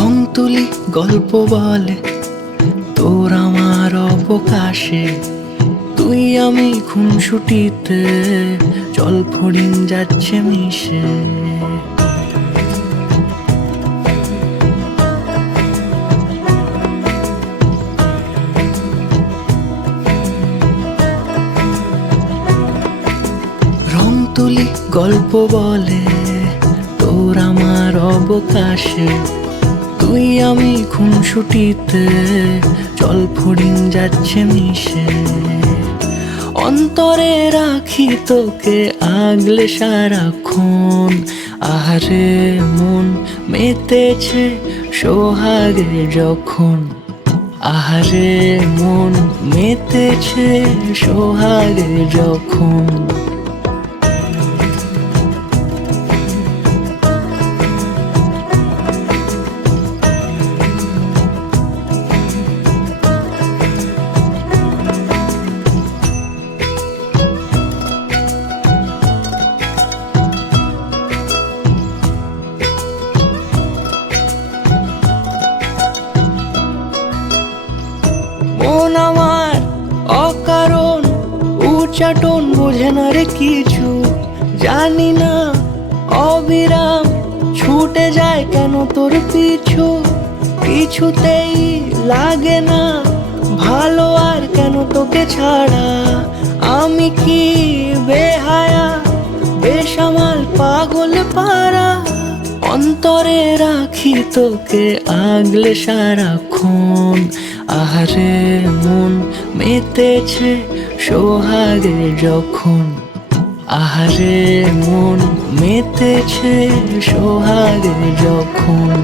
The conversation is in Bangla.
রং তুলি গল্প বলে তোর আমার অবকাশে, তুই আমি খুনসুটিতে জল ফড়িং যাচ্ছে মিশে। রং তুলি গল্প বলে তোর আমার অবকাশে, তুই আমি খুনসুটিতে জল ফড়িং যাচ্ছে মিশে। অন্তরে রাখি তোকে আগলে সারাক্ষণ, আহারে মন মেতেছে সোহাগে যখন, আহারে মন মেতেছে সোহাগে যখন। মন আমার অকারণ উচ্চাটন বোঝে না রে কিছু, জানি না অবিরাম ছুটে যায় কেন তোর পিছু। কিছুতেই লাগে না ভালো আর কেন তোকে ছাড়া, আমি কি বেহায়া বেসামাল পাগল পারা। অন্তরে রাখি তোকে আগলে সারাক্ষণ, আহারে মন মেতেছে সোহাগে যখন, আহারে মন মেতেছে সোহাগে যখন।